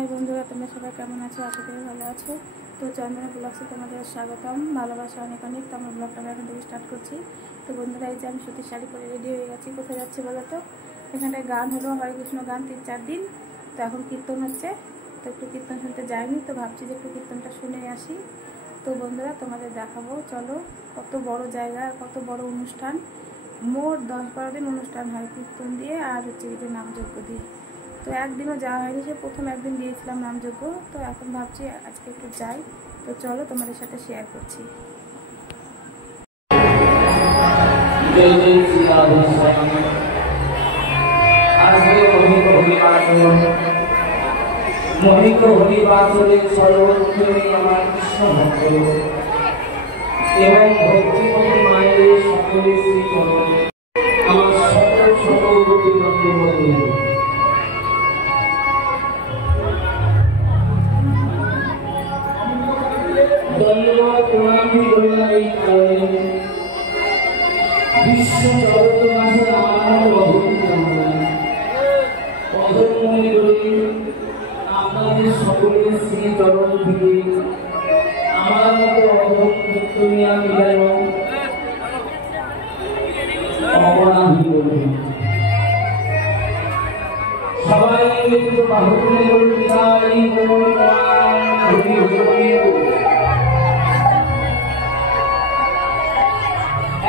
High বন্ধুরা, তোমরা সবাই কেমন আছো? আশা করি ভালো আছো। তো চন্দনা ব্লগসে তোমাদের স্বাগতম, ভালোবাসা অনেক অনেক। তো আমার ব্লগটা এখন থেকে স্টার্ট করছি। তো বন্ধুরা, এই যে আমি সুতির শাড়ি পরে রেডি হয়ে গেছি। কোথায় যাচ্ছি বলো তো? এখানটায় গান হলো, হরে কৃষ্ণ গান 3-4 দিন। তো এখন কীর্তন হচ্ছে, তো একটু কীর্তন শুনতে যাইনি, তো ভাবছি যে একটু কীর্তনটা শুনে আসি। তো বন্ধুরা, তোমাদের দেখাবো, চলো। কত বড় জায়গা, কত বড় অনুষ্ঠান। মোট 10-12 দিন অনুষ্ঠান হয় কীর্তন দিয়ে আর হচ্ছে এই যে নামযজ্ঞ দিয়ে। তো একদিনও যাওয়া হয়নি, সে প্রথম একদিন দিয়েছিলাম নামযজ্ঞ। তো এখন ভাবছি আজকে একটু যাই। তো চলো তোমাদের সাথে শেয়ার করছি। মহিত হরিবাসরে সর্বক্ষণে আমার কৃষ্ণ ভক্ত এবং ভক্তিমতী মায়ের সকলে শ্রীচরণ আমার সকল সকল প্রতি নন্দমণি দণ্ডবত প্রণামী করিয়া এই কারণে বিশ্ব জগৎ মাঝে আমার অধর্মণি করি আপনাদের সকলের শ্রীচরণ থেকে আমার মতো অধর্মিয়া মিলায় অপরাধী করবেন। সবাই মিলে বাহুল্যে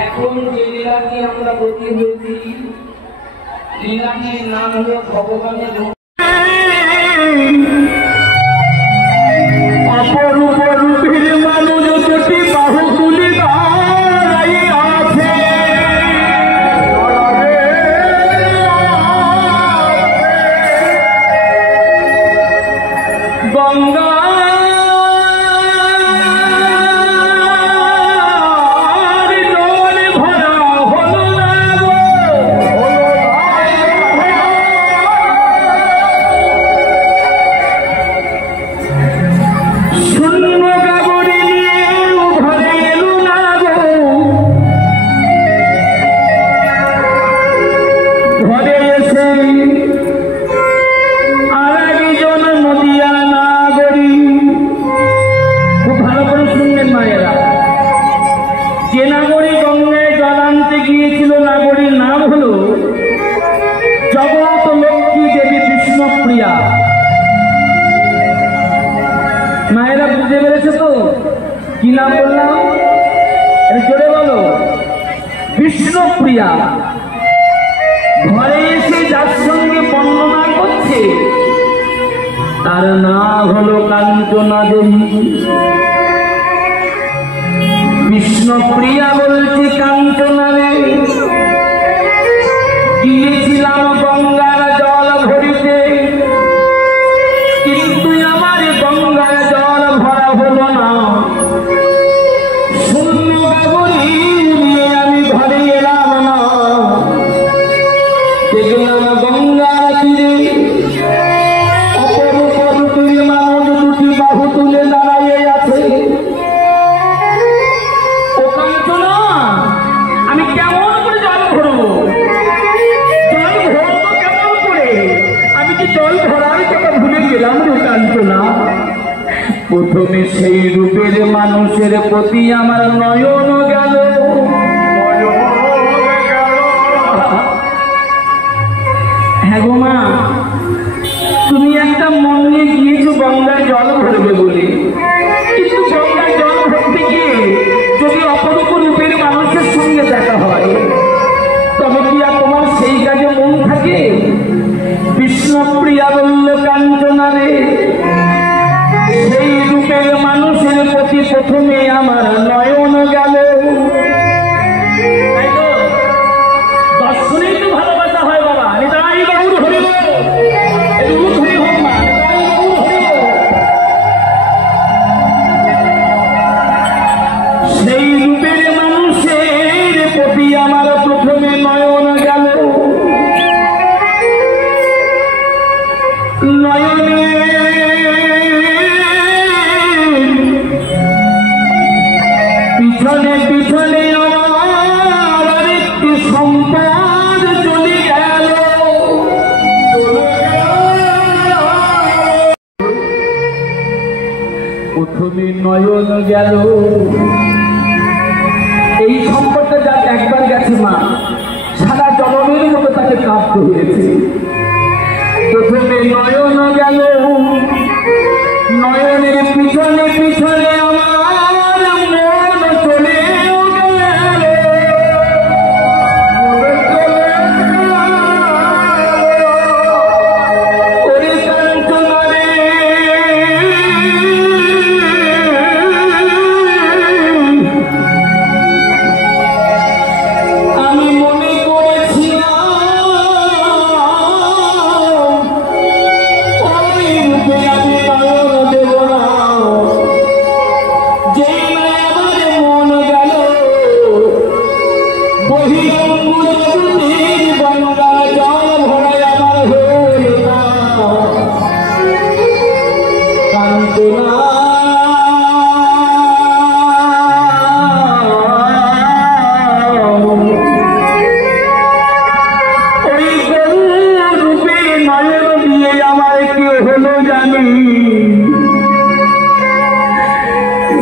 এখন যে লীলাটি আমরা গতি হয়েছি, লীলাটির নাম হল ভগবানের অপরূপ রূপের মানুষ দুটি বাহু তুলি আছে গঙ্গা কি নাম বললাম? জোরে বলো, বিষ্ণুপ্রিয়া। ঘরে এসে যার সঙ্গে বর্ণনা করছে তার নাম হলো কাঞ্চনা দেবী। বিষ্ণুপ্রিয়া বলছে, কাঞ্চনা রে, গিয়েছিলাম গঙ্গার জল ভরিতে, কিন্তু আমার গঙ্গার জল ভরা হলো না। আমি ঘরে এলাম না, দেখলাম গঙ্গার তীরে অপরূপ রূপের মানুষ দুটি বাহু তুলে দাঁড়াইয়ে আছে। ও কাঞ্চনা, আমি কেমন করে জল ভরবো? জল ভরবো কেমন করে? আমি কি জল ভরার কথা ভুলে গেলাম রে কাঞ্চনা? প্রথমে সেই রূপের মানুষের প্রতি আমার নয়ন গেল। হ্যাঁ গো মা, তুমি একটা মন নিয়ে গিয়েছো গঙ্গায় জল ভরবে বলে, কিন্তু গঙ্গায় জল ভরতে গিয়ে যদি অপরূপ রূপের মানুষের সঙ্গে দেখা হয়, তবে কি আর তোমার সেই কাজে মন থাকে? বিষ্ণুপ্রিয়া বলল, কাঞ্চনা রে, সেই রূপের মানুষের প্রতি প্রথমে আমার নয়ন গেল। দর্শনেই তো ভালোবাসা হয় বাবা। নিতাই গৌর হরিব, সেই রূপের মানুষের প্রতি আমার প্রথমে নয়ন গেল। নয়নে পিছনে পিছনে আমার একটি সম্পদ চলে গেল। প্রথমে নয়ন গেল, এই সম্পর্কে যা একবার গেছে মা, সারা জনমের মতো তাকে কাঁপতে হয়েছে। প্রথমে নয়ন গেল, নয়নের পিছনে পিছনে আমার মন চলে গেল। ওরে কাঞ্চনা রে, আমি মনে করেছিলাম ওই রূপে আমি নয়ন দেব না, যে আমার মন গেল বহিরঙ্গ জগতের গঙ্গা জল ভরায় আমার হল না কাঞ্চনা। ওই গৌর রূপে নয়ন দিয়ে আমার কে হলো জানি,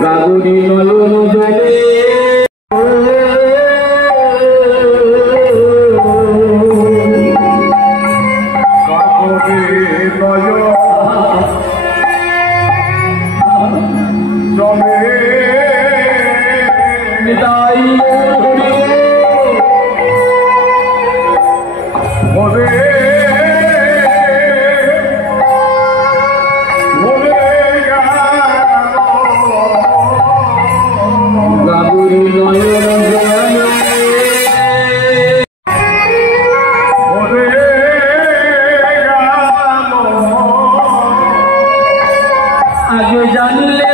গাগুরি নয়ন জলে নিতাই গাগুরি নয়ন জলে আগে জানলে